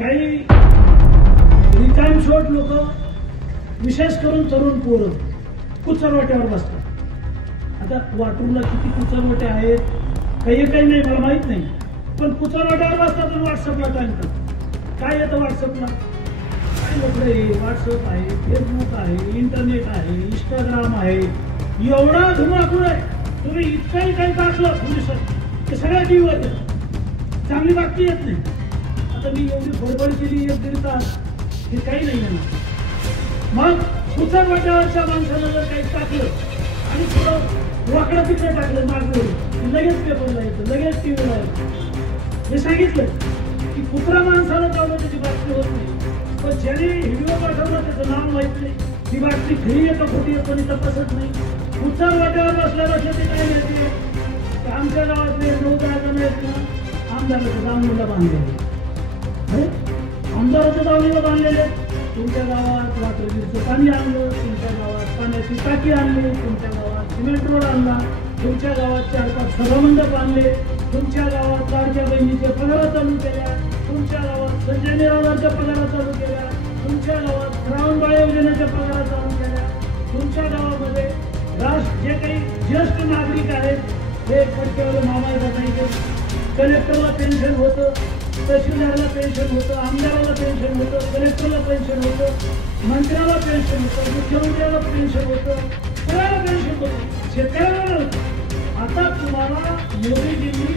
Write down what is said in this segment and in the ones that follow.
काही रिकामशोट लोक, विशेष करून तरुण पोरं कुचरवाट्यावर बसतात. आता वाटूला किती कुचरवाटे आहेत काही नाही मला माहित नाही, पण कुचरवाट्यावर बसतात आणि व्हॉट्सअपला टाकतात. काय येतं व्हॉट्सअपला? काय लोक व्हॉट्सअप आहे, फेसबुक आहे, इंटरनेट आहे, इंस्टाग्राम आहे, एवढा धुमाकूळ आहे. तुम्ही इतकंही काही टाकलं पोलिसात ते सगळ्या टीव्हीवर येतं. चांगली बातमी येत नाही. आता मी एवढी बडबड केली 1-1.5 तास, हे काही नाही ना. मग कुचरवाट्यावरच्या माणसानं जर काही टाकलं आणि थोडं वाकडं तिकडे टाकलं मागवून, लगेच पेपरला येतं, लगेच टीव्हीला येतं. मी सांगितलं की कुत्रा माणसाला चाललं त्याची बातमी होत नाही, पण ज्याने व्हिडिओ पाठवला त्याचं नाव माहित नाही, ती बातमी खरी येतं खोटी येतं कोणी तपासत नाही. कुचरवाट्यावर बसल्या ते काय माहिती, आमच्या गावातले 9-10 जण आहेत ना, आमदाराच्या दावणीला बांधलेले. अरे आमदाराच्या दावणीला बांधलेले. तुमच्या गावात वॉटरगिरचं पाणी आणलं, तुमच्या गावात पाण्याची टाकी आणली, तुमच्या गावात सिमेंट रोड आणला, तुमच्या गावात 4-5 सभामंडप आणले, तुमच्या गावात लाडक्या बहिणीच्या पगारा चालू केल्या, तुमच्या गावात संजय निराधारच्या पगारा चालू केल्या, तुमच्या गावात श्रावणबाळ योजनेच्या पगारा चालू केल्या, तुमच्या गावामध्ये जे काही ज्येष्ठ नागरिक आहेत ते पटक्यावर मामा कलेक्टरला पेन्शन होतं, तहसीलदारला पेन्शन होतं, आमदाराला पेन्शन होतं, कलेक्टरला पेन्शन होतं, मंत्र्याला पेन्शन होतं, मुख्यमंत्र्याला पेन्शन होतं, सगळ्याला पेन्शन होतं, शेतकऱ्याला नव्हतं. आता तुम्हाला मोदीजींनी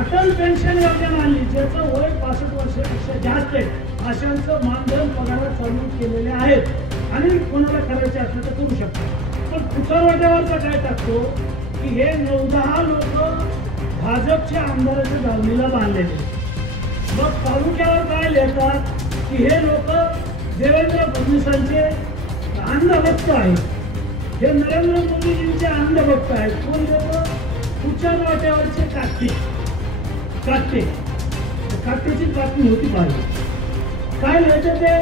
अटल पेन्शन योजना आणली, ज्याचं वय 65 वर्षापेक्षा जास्त आहे, अशांचं मानधन पगार चालू केलेले आहेत आणि कोणाला करायचे असलं तर करू शकतात. पण कुचरवाट्यावरचा काय टाकतो की हे 9-10 लोक भाजपच्या आमदाराच्या दावणीला बांधलेले. मग तालुक्यावर काय लिहितात की हे लोक देवेंद्र फडणवीसांचे अंधभक्त आहेत, हे नरेंद्र मोदीजींचे अंधभक्त आहेत. कोण लोक? कुचरवाट्यावरचे काट्याची बातमी होती पाहिजे. काय लिहायचं ते?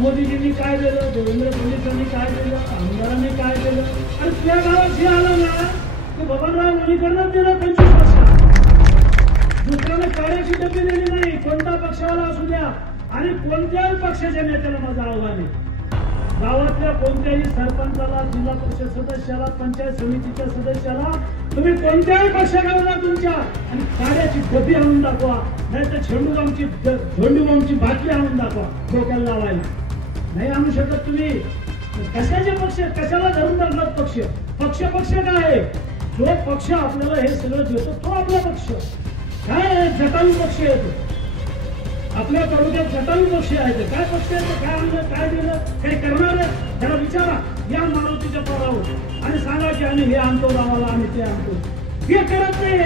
मोदीजींनी काय दिलं, देवेंद्र फडणवीसांनी काय दिलं, आमदारांनी काय दिलं. आणि तुझ्या गावात हे आलं ना की बबनराव लोणीकरच दिलं 25 वर्षात. दुसऱ्याने कार्याची डबी दिली नाही, कोणता पक्षावाला असू द्या आणि कोणत्याही पक्षाच्या नेत्याला माझं आव्हान आहे, गावातल्या कोणत्याही सरपंचाला, जिल्हा परिषद सदस्याला, पंचायत समितीच्या सदस्याला तुम्ही कोणत्याही पक्षाला तुमच्या आणि कार्याची डबी आणून दाखवा, नाही तर झेंडूबामची बाटली आणून दाखवा डोक्याला लावायला. नाही आणू शकत तुम्ही. कशाचे पक्ष, कशाला धरून धरणार पक्ष? पक्ष काय आहे? जो पक्ष आपल्याला हे सगळं देतो तो आपला पक्ष. काय जटायू पक्ष येतो आपल्या तालुक्यात, जटायू पक्ष आहे. काय पक्ष आहे? काय आणलं, काय दिलं, काय करणार आहे? त्याला विचारा या मारुतीच्या पदावर आणि सांगा की आम्ही हे आणतो गावाला, आम्ही ते आणतो. हे करत नाही.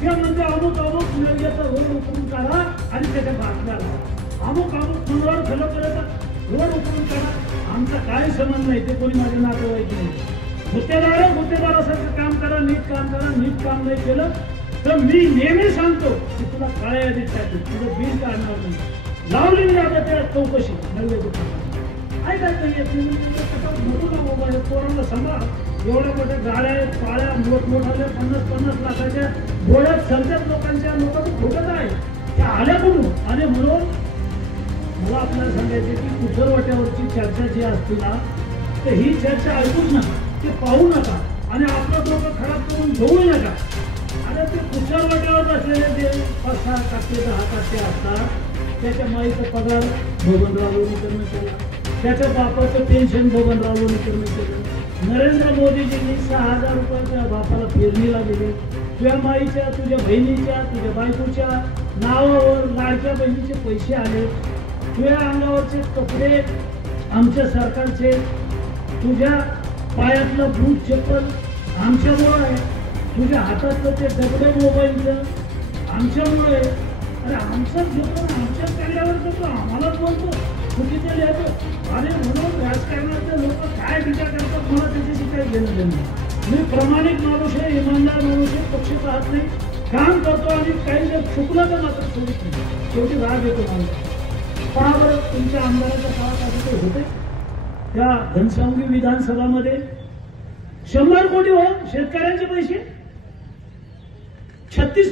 ते म्हणजे अमुक नव्याचा रोड उकरून काढा आणि त्याच्या बातम्या लावा. अमुक मंगळवार फलं करत रोड उकरून काढा. आमचा काय संबंध नाही, ते कोणी माझे नातेवाईक नाही. गुत्तेदारासारखं काम करा, नीट काम करा. नीट काम नाही केलं तर मी नेहमी सांगतो की तुला काळ्या यादीत टाकतो, तुझं बिल काढणार नाही. लावली मी आता त्या चौकशी नव्हे काय काय येत मोठं मोबाईल पोरांना सांभाळ. एवढ्या मोठ्या गाड्या आहेत, पाळ्या मोठमोठ्या 50-50 लाखाच्या घोड्यात सरतात लोकांच्या. लोकांचं खोटं काय ते आल्या म्हणून. आणि म्हणून मला आपल्याला सांगायचं की कुचरवाट्यावरची चर्चा जी असते ना, तर ही चर्चा ऐकूच नका, ते पाहू नका आणि आपलं डोकं खराब करून घेऊ नका. आता ते कुचरवाट्यावर असलेले जे 5-6 टाके 10 टाके असतात, त्याच्या माईचा पगार बबनराव लोणीकरनं केला, त्याच्या बापाचं पेन्शन बबनराव लोणीकरनं केलं. नरेंद्र मोदीजींनी 6,000 रुपयाच्या बापाला पेरणीला दिले. तुझ्या माईच्या, तुझ्या बहिणीच्या, तुझ्या बायकोच्या नावावर लाडक्या बहिणीचे पैसे आले. तुझ्या अंगावरचे कपडे आमच्या सरकारचे, तुझ्या पायातलं बूट चप्पल आमच्यामुळं आहे, तुझ्या हातातलं ते दगडे मोबाईलचं आमच्यामुळं आहे. अरे आमचाच घेतो, आमच्याच काढल्यावर करतो, आम्हालाच बोलतो, चुकीचं लिहायचं. आणि म्हणून राजकारणाचे लोक काय विचार करतात मला त्याच्याशी काही घेणं देणं. मी प्रामाणिक माणूस आहे, इमानदार माणूस आहे, पक्ष पाहत नाही, काम करतो आणि काही जर चुकलं तर मात्र सोडित नाही. शेवटी राग येतो माणूस. पहा बरं तुमच्या आमदाराच्या काळात असं ते होते त्या घनसावंगी विधानसभामध्ये 100 कोटी हो शेतकऱ्यांचे पैसे 36